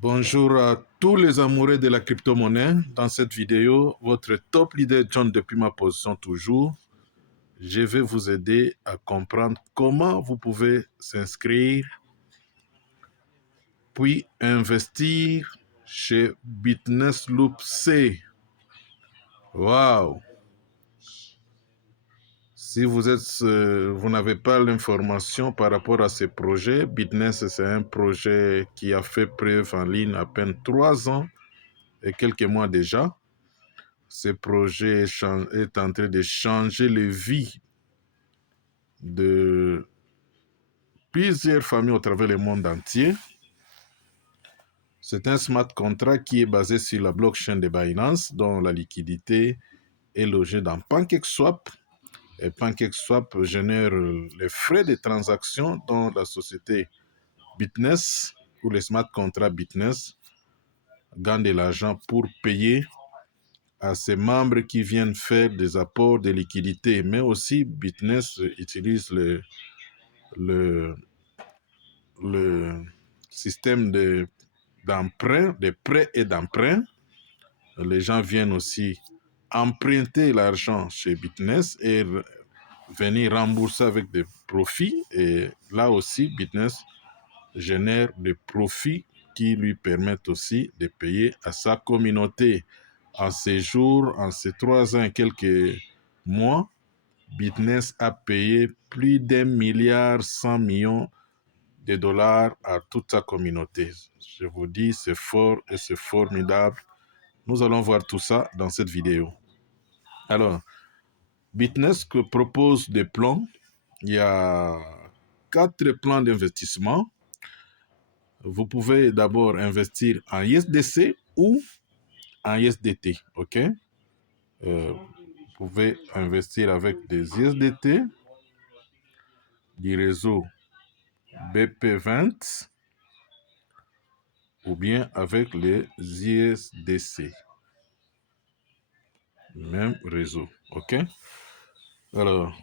Bonjour à tous les amoureux de la crypto-monnaie. Dans cette vidéo, votre top leader John depuis ma position toujours, je vais vous aider à comprendre comment vous pouvez s'inscrire puis investir chez Bitness Loop C. Wow! Si vous n'avez pas l'information par rapport à ce projet, Bitness, c'est un projet qui a fait preuve en ligne à peine 3 ans et quelques mois déjà. Ce projet est en train de changer les vies de plusieurs familles au travers le monde entier. C'est un smart contract qui est basé sur la blockchain de Binance, dont la liquidité est logée dans PancakeSwap. Et PancakeSwap génère les frais de transaction dont la société Bitness ou les smart contracts Bitness gagnent de l'argent pour payer à ses membres qui viennent faire des apports de liquidités. Mais aussi, Bitness utilise le, le système d'emprunt, de prêts et d'emprunt. Les gens viennent aussi emprunter l'argent chez Bitness et venir rembourser avec des profits. Et là aussi, Bitness génère des profits qui lui permettent aussi de payer à sa communauté. En ces jours, en ces 3 ans et quelques mois, Bitness a payé plus d'1,1 milliard de dollars à toute sa communauté. Je vous dis, c'est fort et c'est formidable. Nous allons voir tout ça dans cette vidéo. Alors, Bitness propose des plans. Il y a 4 plans d'investissement. Vous pouvez d'abord investir en USDC ou en USDT, ok? Vous pouvez investir avec des USDT, du réseau BP20 ou bien avec les USDC. Même réseau, ok? Alors,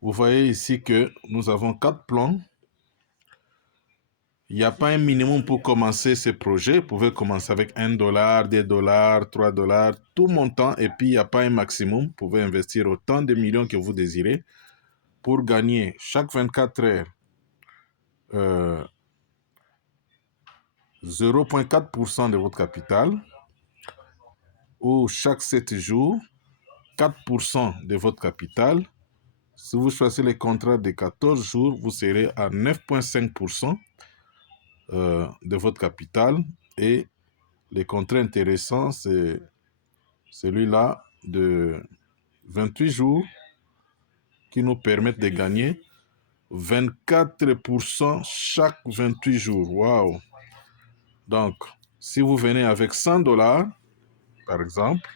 vous voyez ici que nous avons 4 plans. Il n'y a pas un minimum pour commencer ce projet. Vous pouvez commencer avec $1, $2, $3, tout montant. Et puis, il n'y a pas un maximum. Vous pouvez investir autant de millions que vous désirez pour gagner chaque 24 heures 0,4% de votre capital ou chaque 7 jours 4% de votre capital. Si vous choisissez les contrats de 14 jours, vous serez à 9,5% de votre capital. Et les contrats intéressants, c'est celui-là de 28 jours qui nous permettent de gagner 24% chaque 28 jours. Waouh! Donc, si vous venez avec $100, par exemple,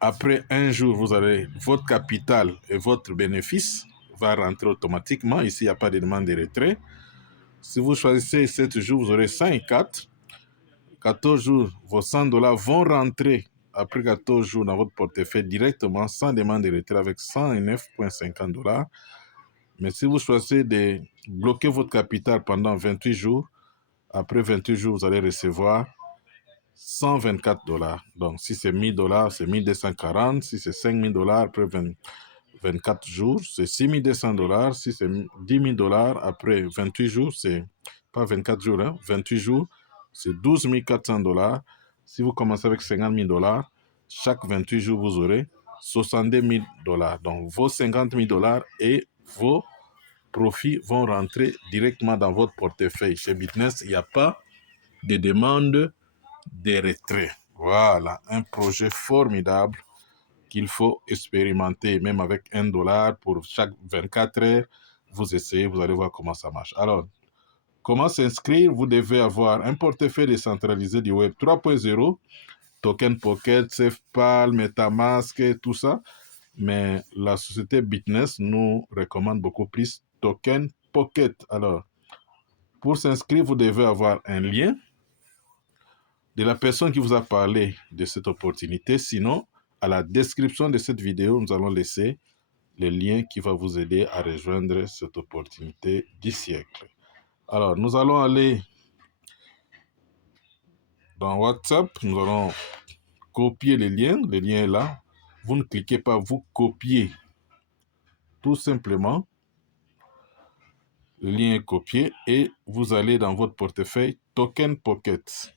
après un jour, vous avez votre capital et votre bénéfice va rentrer automatiquement. Ici, il n'y a pas de demande de retrait. Si vous choisissez 7 jours, vous aurez 104. 14 jours, vos $100 vont rentrer après 14 jours dans votre portefeuille directement sans demande de retrait avec 109,50 $. Mais si vous choisissez de bloquer votre capital pendant 28 jours, après 28 jours, vous allez recevoir 124 $. Donc, si c'est 1000 $, c'est 1240. Si c'est 5000 $ après 24 jours, c'est 6200 $. Si c'est 10 000 $ après 28 jours, c'est pas 24 jours, hein, 28 jours, c'est 12 400 $. Si vous commencez avec 50 000 $, chaque 28 jours, vous aurez 62 000 $. Donc, vos 50 000 $ et vos profits vont rentrer directement dans votre portefeuille. Chez Bitness, il n'y a pas de demande de retrait. Voilà, un projet formidable qu'il faut expérimenter, même avec $1 pour chaque 24 heures. Vous essayez, vous allez voir comment ça marche. Alors, comment s'inscrire? Vous devez avoir un portefeuille décentralisé du Web 3.0, Token Pocket, SafePal, MetaMask, tout ça. Mais la société Bitness nous recommande beaucoup plus Token Pocket. Alors, pour s'inscrire, vous devez avoir un lien de la personne qui vous a parlé de cette opportunité. Sinon, à la description de cette vidéo, nous allons laisser le lien qui va vous aider à rejoindre cette opportunité du siècle. Alors, nous allons aller dans WhatsApp. Nous allons copier le lien. Le lien est là. Vous ne cliquez pas, vous copiez. Tout simplement. Le lien est copié et vous allez dans votre portefeuille Token Pocket.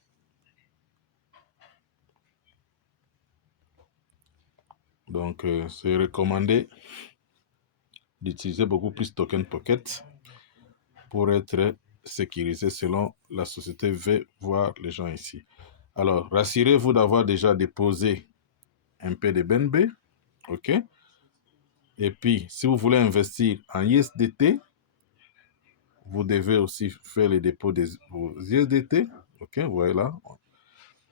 Donc, c'est recommandé d'utiliser beaucoup plus Token Pocket pour être sécurisé selon la société V, voir les gens ici. Alors, rassurez-vous d'avoir déjà déposé un peu de BNB, ok? Et puis, si vous voulez investir en USDT, vous devez aussi faire les dépôts des vos USDT, ok? Voilà.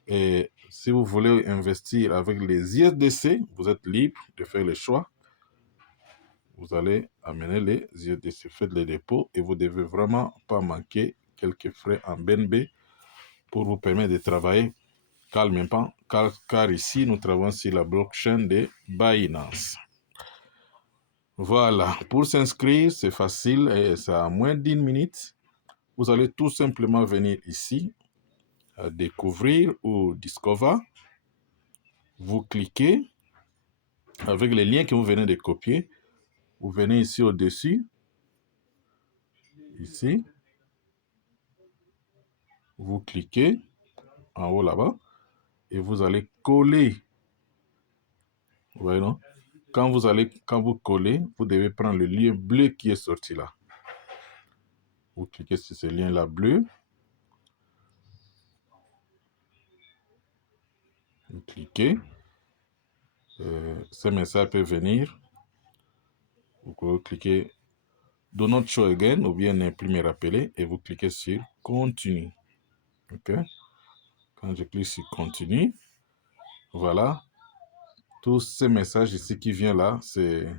Et si vous voulez investir avec les USDC, vous êtes libre de faire le choix. Vous allez amener les USDC, faites les dépôts et vous devez vraiment pas manquer quelques frais en BNB pour vous permettre de travailler calmement, car ici, nous travaillons sur la blockchain de Binance. Voilà, pour s'inscrire, c'est facile et ça a moins d'1 minute. Vous allez tout simplement venir ici, à découvrir ou discover. Vous cliquez avec les liens que vous venez de copier. Vous venez ici au-dessus, ici. Vous cliquez en haut là-bas et vous allez coller. Vous voyez, non? Quand vous collez, vous devez prendre le lien bleu qui est sorti là. Vous cliquez sur ce lien-là bleu. Vous cliquez. Ce message peut venir. Vous pouvez cliquer Do not show again ou bien ne plus me rappeler et vous cliquez sur Continue. Ok? Quand je clique sur Continue, voilà. Tous ces messages ici qui viennent là, c'est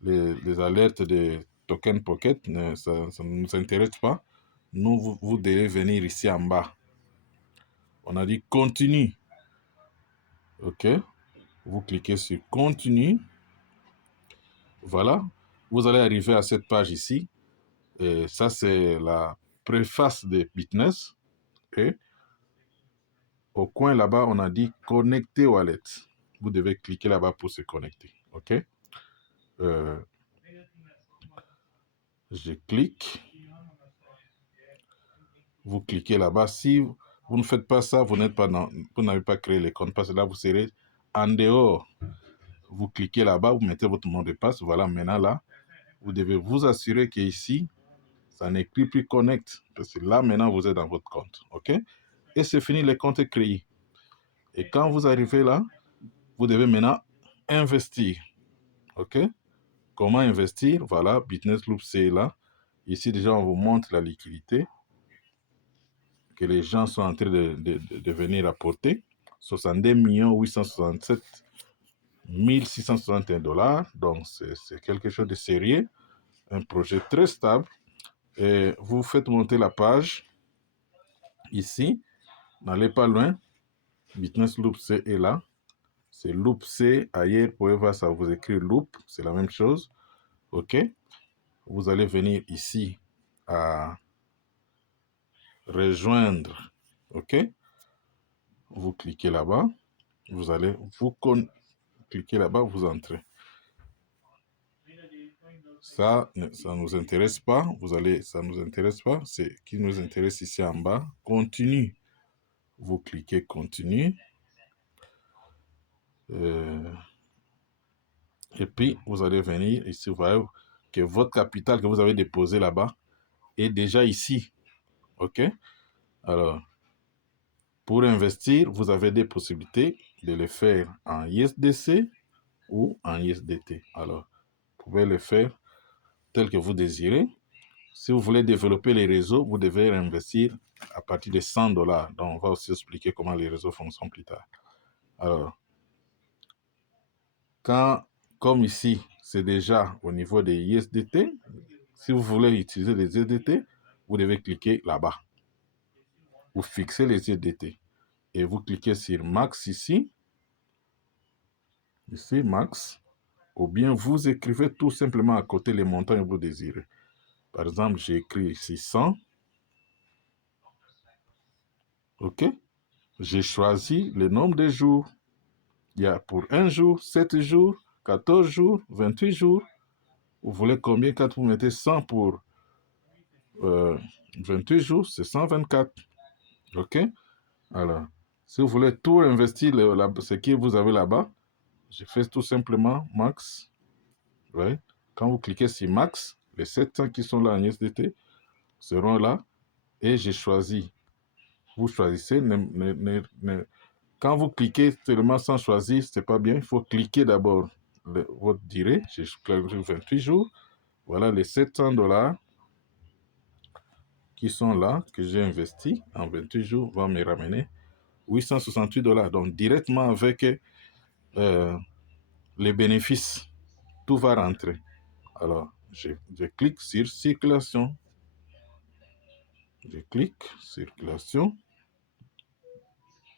les alertes de Token Pocket. Ça ne nous intéresse pas. Nous, vous devez venir ici en bas. On a dit Continue. Ok? Vous cliquez sur Continue. Voilà. Vous allez arriver à cette page ici. Et ça, c'est la préface de Bitness. Et au coin là-bas, on a dit Connecter Wallet. Vous devez cliquer là-bas pour se connecter. OK? Je clique. Vous cliquez là-bas. Si vous ne faites pas ça, vous n'avez pas créé les comptes parce que là, vous serez en dehors. Vous cliquez là-bas, vous mettez votre mot de passe. Voilà, maintenant là, vous devez vous assurer qu'ici, ça n'écrit plus Connect. Parce que là, maintenant, vous êtes dans votre compte. OK? Et c'est fini, les comptes créés. Et quand vous arrivez là, vous devez maintenant investir. OK? Comment investir? Voilà, Business Loop, c'est là. Ici, déjà, on vous montre la liquidité que les gens sont en train de venir apporter. 62 867 661 $. Donc, c'est quelque chose de sérieux. Un projet très stable. Et vous faites monter la page. Ici, n'allez pas loin. Business Loop C est là. C'est Loop C. Ailleurs, vous pouvez voir, ça vous écrit Loop. C'est la même chose. OK? Vous allez venir ici à rejoindre. OK? Vous cliquez là-bas. Vous allez cliquez là-bas, vous entrez. Ça ne nous intéresse pas. Ça nous intéresse pas. C'est qui nous intéresse ici en bas. Continue. Vous cliquez Continue. Et puis, vous allez venir ici. Vous voyez que votre capital que vous avez déposé là-bas est déjà ici. OK? Alors, pour investir, vous avez des possibilités de le faire en USDC ou en USDT. Alors, vous pouvez le faire tel que vous désirez. Si vous voulez développer les réseaux, vous devez investir à partir de 100 $. Donc, on va aussi expliquer comment les réseaux fonctionnent plus tard. Alors, comme ici, c'est déjà au niveau des USDT, si vous voulez utiliser les USDT, vous devez cliquer là-bas. Vous fixez les USDT et vous cliquez sur Max ici. Ici, Max. Ou bien vous écrivez tout simplement à côté les montants que vous désirez. Par exemple, j'ai écrit ici 100. OK? J'ai choisi le nombre de jours. Il y a pour 1 jour, 7 jours, 14 jours, 28 jours. Vous voulez combien quand vous mettez 100 pour 28 jours, c'est 124. OK? Alors, si vous voulez tout investir, ce que vous avez là-bas, je fais tout simplement max. Ouais. Quand vous cliquez sur max, les 700 qui sont là en USDT seront là. Et j'ai choisi. Vous choisissez. Quand vous cliquez seulement sans choisir, c'est pas bien. Il faut cliquer d'abord votre durée. J'ai choisi 28 jours. Voilà les 700 dollars qui sont là, que j'ai investi en 28 jours, vont me ramener 868 dollars. Donc, directement avec les bénéfices, tout va rentrer. Alors, je clique sur circulation. Je clique circulation.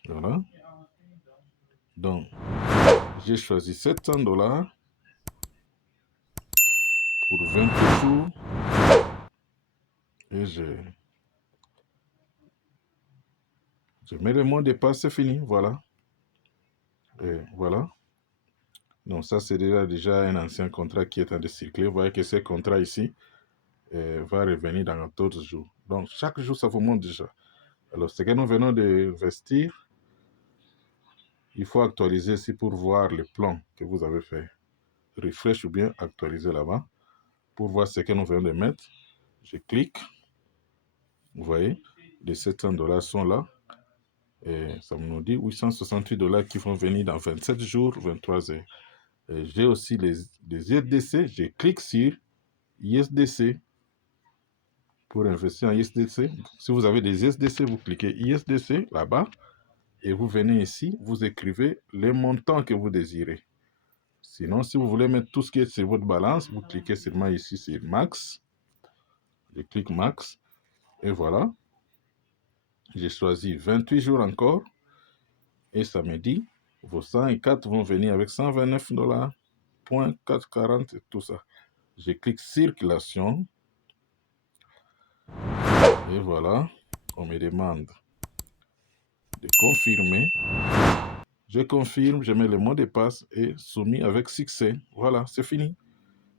Voilà. Donc, j'ai choisi 700 dollars pour 28 jours. Et je mets le mot de passe, c'est fini. Voilà. Et voilà. Donc, ça, c'est déjà un ancien contrat qui est en train de circuler. Vous voyez que ce contrat ici va revenir dans d'autres jours. Donc, chaque jour, ça vous montre déjà. Alors, ce que nous venons d'investir, il faut actualiser ici pour voir le plan que vous avez fait. Refresh ou bien actualiser là-bas pour voir ce que nous venons de mettre. Je clique. Vous voyez, les 700 dollars sont là. Et ça nous dit 868 dollars qui vont venir dans 27 jours, 23 heures. J'ai aussi les ISDC. Je clique sur ISDC pour investir en ISDC. Si vous avez des ISDC, vous cliquez ISDC là-bas et vous venez ici, vous écrivez les montants que vous désirez. Sinon, si vous voulez mettre tout ce qui est sur votre balance, vous cliquez seulement ici sur Max. Je clique Max et voilà. J'ai choisi 28 jours encore et ça me dit vos 104 vont venir avec 129 dollars, 440 et tout ça. Je clique circulation et voilà, on me demande de confirmer. Je confirme, je mets le mot de passe et soumis avec succès. Voilà, c'est fini.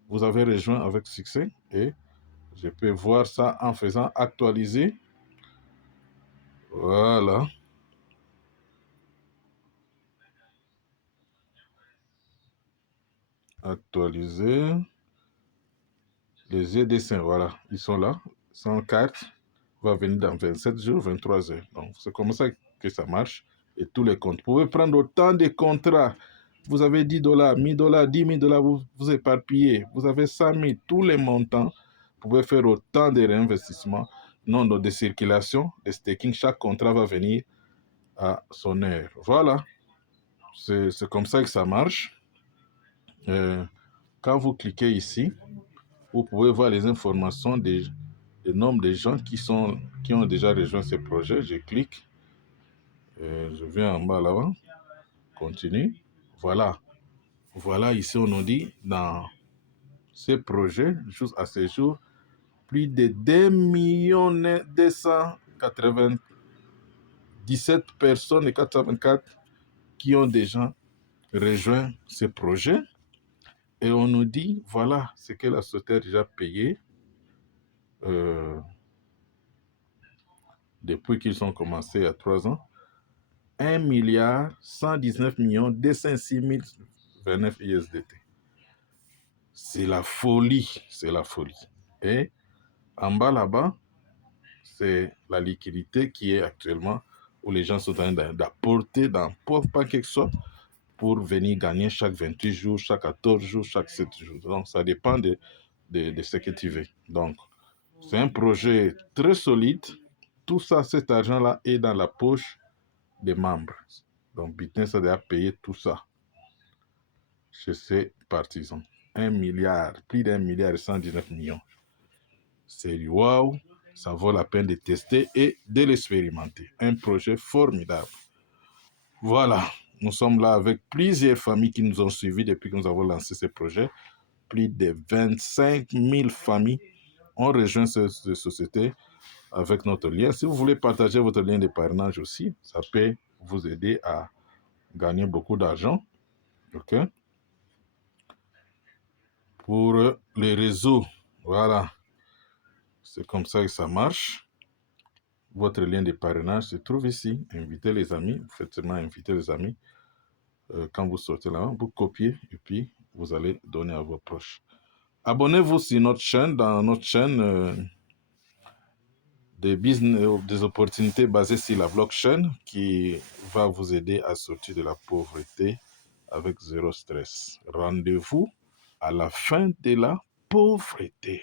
Vous avez rejoint avec succès et je peux voir ça en faisant actualiser. Voilà. Actualiser. Les EDC, voilà, ils sont là. 104 va venir dans 27 jours, 23 heures. Donc, c'est comme ça que ça marche. Et tous les comptes. Vous pouvez prendre autant de contrats. Vous avez 10 dollars, 1000 dollars, 10 000 dollars, vous éparpillez. Vous avez 100 000, tous les montants. Vous pouvez faire autant de réinvestissements. Non, de circulation, de staking. Chaque contrat va venir à son heure. Voilà. C'est comme ça que ça marche. Quand vous cliquez ici, vous pouvez voir les informations du nombre de gens qui ont déjà rejoint ce projet. Je clique. Je viens en bas là-bas. Continue. Voilà. Voilà, ici on nous dit dans ce projet, juste à ce jour, plus de 2 297 personnes et 424 qui ont déjà rejoint ce projet. Et on nous dit, voilà ce que la société a déjà payé depuis qu'ils ont commencé il y a 3 ans. 1 milliard 119 millions 206 029 USDT. C'est la folie, c'est la folie. Et en bas là-bas, c'est la liquidité qui est actuellement où les gens sont en train d'apporter dans pas quelque sorte pour venir gagner chaque 28 jours, chaque 14 jours, chaque 7 jours. Donc ça dépend de ce que tu veux. Donc c'est un projet très solide. Tout ça, cet argent-là est dans la poche des membres. Donc Bitness a déjà payé tout ça chez ses partisans. 1 milliard, plus d'1 milliard et 119 millions. C'est waouh, ça vaut la peine de tester et de l'expérimenter. Un projet formidable. Voilà, nous sommes là avec plusieurs familles qui nous ont suivis depuis que nous avons lancé ce projet. Plus de 25 000 familles ont rejoint cette société avec notre lien. Si vous voulez partager votre lien de parrainage aussi, ça peut vous aider à gagner beaucoup d'argent. OK? Pour les réseaux, voilà. C'est comme ça que ça marche. Votre lien de parrainage se trouve ici. Invitez les amis. Vous faites seulement inviter les amis. Quand vous sortez là, vous copiez et puis vous allez donner à vos proches. Abonnez-vous sur notre chaîne. Dans notre chaîne, des business, des opportunités basées sur la blockchain qui va vous aider à sortir de la pauvreté avec zéro stress. Rendez-vous à la fin de la pauvreté.